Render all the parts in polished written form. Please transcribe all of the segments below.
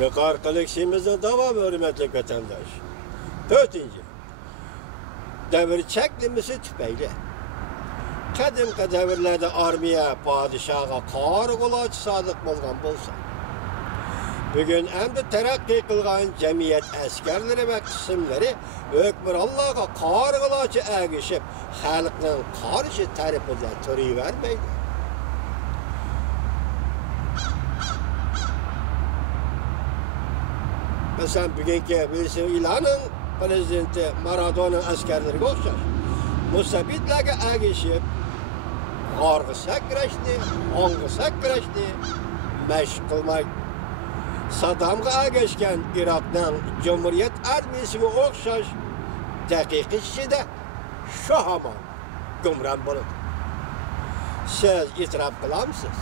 Bekar kılıksımızın devam hürmetli vatandaş. Dördüncü, devir çeklimisi tüpeyle. Kadimki devirlerde armiya, padişaha, qarı qolaçı sadık bolgan bolsa. Bugün emdi terakki kılgan cemiyet askerleri ve kısımları ökbir Allah'a qarı qolaçı əgişip, xalqның qarşı tarifide türü vermeydi. Mesela bugünkü Venezuela'nın prezidenti Maradona askerleri okşar. Musabitlerge əgişip, qarğı sakraştı, onğı sakraştı, meşk kılmaydı. Saddam'a əgəşkən İraqdan Cumhuriyet Armiyasına okşaş, dəqiqi de şu haman gümran bulur. Siz itiraf kılamsınız,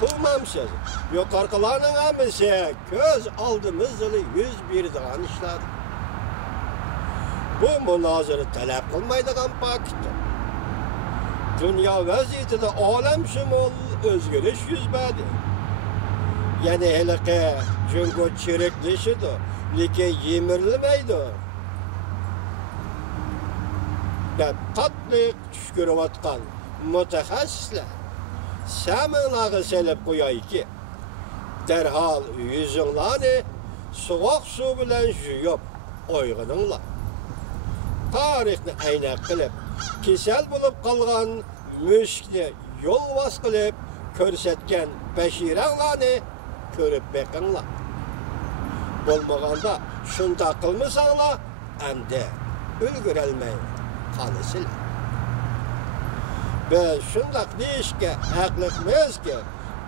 kılmamsınız. Yukarılarının əmisi göz aldığımız yılı 101 dağın işler. Bu münazırı talep kılmaydıgan pakettir. Dünya vaziyetinde alem şumul özgürüş yüzbedi. Yani hele çünkü çirekleşidir, lekin yemirilmeydi. Ve tatlı düşkürüvatkan mütehassisler seminağı selip koyay ki, derhal yüzünlerini soğuk su bilen juyup oygınınlar. Tarihini aynak kılıp, kisel bulup kalgan müşkni yol vas kılıp, körsetken beşirenlerini körüp bekinler. Bolmaganda şunda kılmışsanlar, hem de ülgürelmeyin kanısıyla. Ve şundak deyişke, haklıkmez ki,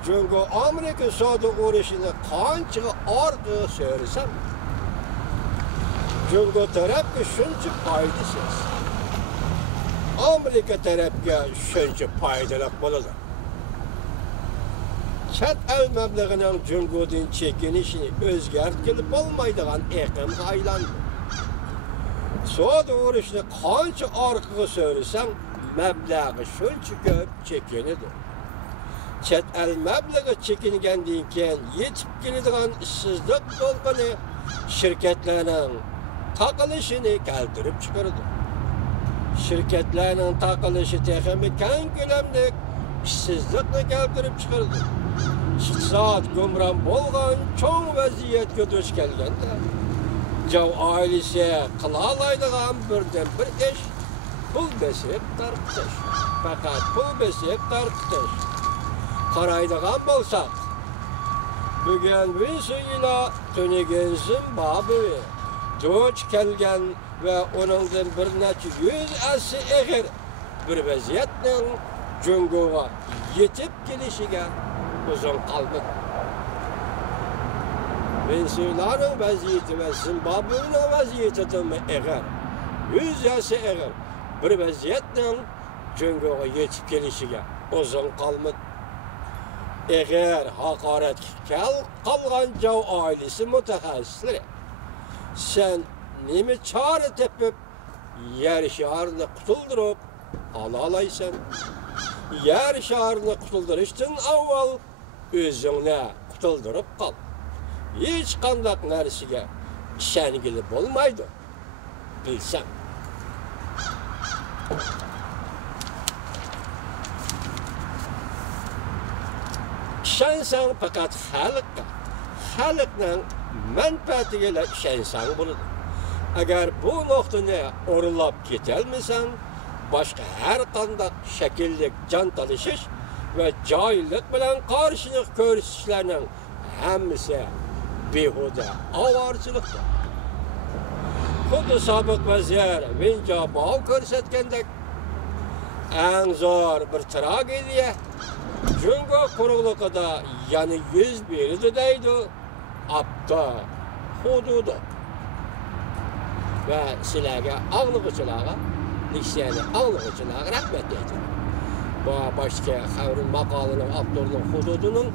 çünkü Amerika Saudi uğraşını kançı ardı söylesem, çünkü tarafı şunca paydasız. Amerika tarafı şunca paydalık buludur. Çat el meblağının Cumhuriyet'in çekinişini özgertkilip olmaydıgan ekimge aylandı. Saudi uğraşını kançı arkığı söylesem, meblağı şunca köp çekinidir. Çat el meblağı çekingendiğin yetip geldiğin işsizlik dolgunu şirketlerinin takılışını keltirip çıkardı. Şirketlerinin takılışı tekimi kən gülemlik işsizlikle keltirip çıkardı. İktisat gümran bolgan çoğun vaziyetke duş kelgende. Cav ailesi kılalaydıgan birden bir iş, pul besip tarqıtış. Fakat pul besip tarqıtış. Qaraydıgan bolsak, bugün Venezuela Tünigenzin babı Doğuç kelgen ve onundan bir neçe yüz asi eğer bir vaziyetten Cunguğa yetip gelişine uzun kaldı. Venezuela'nın vaziyeti ve Zimbabwe'nin vaziyeti de eğer yüz asi eğer bir vaziyetten Cunguğa yetip gelişine uzun kalmadı. Eğer hakaret kalgan cav ailesi mütehassisleri sen nemi çare tepip yer şaharını kutuldurup alalaysan, yer şaharını kutulduruştun avval özüne kutuldurup kal. Hiç kandak nersige işengili bolmaydı, bilsem. İşensen fakat halkla menfaatiyle işensen buludur. Eğer bu noktaya orulap gitelmesen, başka her kandak şekillik can tanışış ve cahillik bilen karşılık görüşlerinin hemisi behude avarcılıktır. Kudu sabık vaziyar vinca bağ körsetkendek en zor bir tragediye çünkü kurulukada yani 101 deydi apta hududu ve silaga ağlıqçılığa liksiyani ağlıqçılığa rahmet deydi. Bu başka xavrın makalının abdurluğun hududunun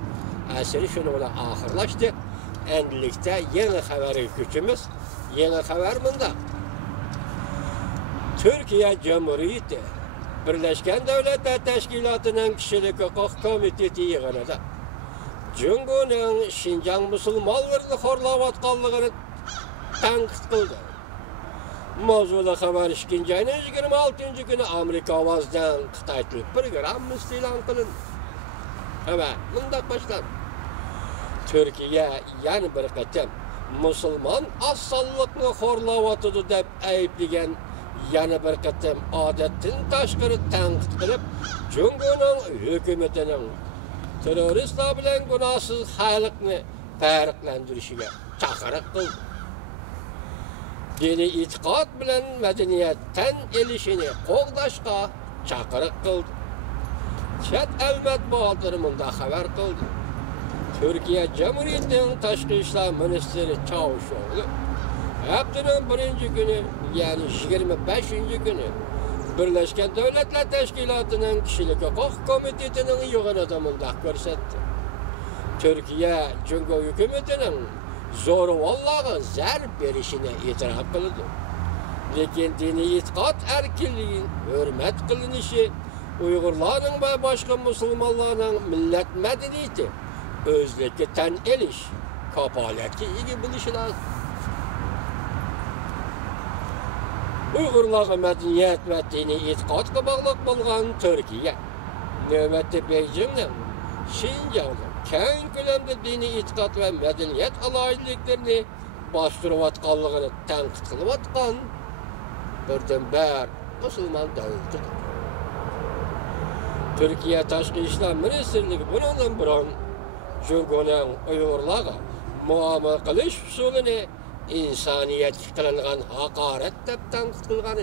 əseri şununla ahırlaştı. Endilikte yeni xəbəri gücümüz, yeni xəbər bunda. Türkiye Cumhuriyeti Birleşken Devletler Teşkilatı'nın Kişilik Hukuk Komitesi yığınında Cüngünün Şinjan musulmanlarını horlavatqanlığını tanqid qildi. Mavzuda xabar 2 ayning 26-kuni Amerika ovozdan Xitoy tilib programmasi e'lon qilindi. Evet, bunda başladı. Türkiye yani bir qatam musulmon afzallikni xo'rlayotdi deb ayblagan yana bir qatam odatdan tashqari tanqid qilib, Jungoning hukumatining terroristlar bilan gunohsiz xalqni farqlantirishiga chaqiriq qildi. Diniy e'tiqod bilan madaniyatdan elishini qo'llashga chaqiriq qildi. Chet el matbuotlari munda xabar qildi. Türkiye Cumhuriyeti'nin Tashqi ishlar ministri Çavuşoğlu haftanın 1-günü yani 25-günü Birleşken Devletler Teşkilatı'nın Kişilik Hukuk Komitesi'nin yığınida mundaq ko'rsatdi. Türkiye Jungo hükümetinin zo'ravonlarga zarb berishini e'tirof qildi. Lekin diniy e'tiqod erkinligining hurmat qilinishi Uyg'urlarning va boshqa musulmonlarning millat madaniyati özlükki tan elish kapolatga ega bo'lishi lozim. Uyg'urlarga madaniyat va diniy e'tiqodga bog'liq bo'lgan Turkiya navbatda Beijingning Şinjan'da keng ko'lamda diniy e'tiqod va madaniyat aloyidliklarini bostirayotganligini tanqid qilayotgan birdan-bir musulmon davlatidir. Türkiye Tashqi ishlar ministrligi bundan burun Jungoning Uyg'urlarga muomala qilish usulini insoniyatga qilingan haqorat deb tanqid qilgan.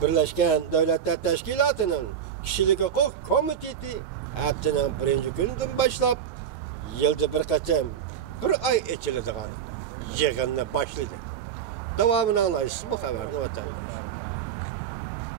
Birlashgan Davlatlar Tashkilotining Kishilik Huquq Komiteti haftaning 1-kunidan boshlab yilda bir qatam 1 oy ichiladigan yig'inni boshladi. Davomini anglaysiz bu xabarni vatanda.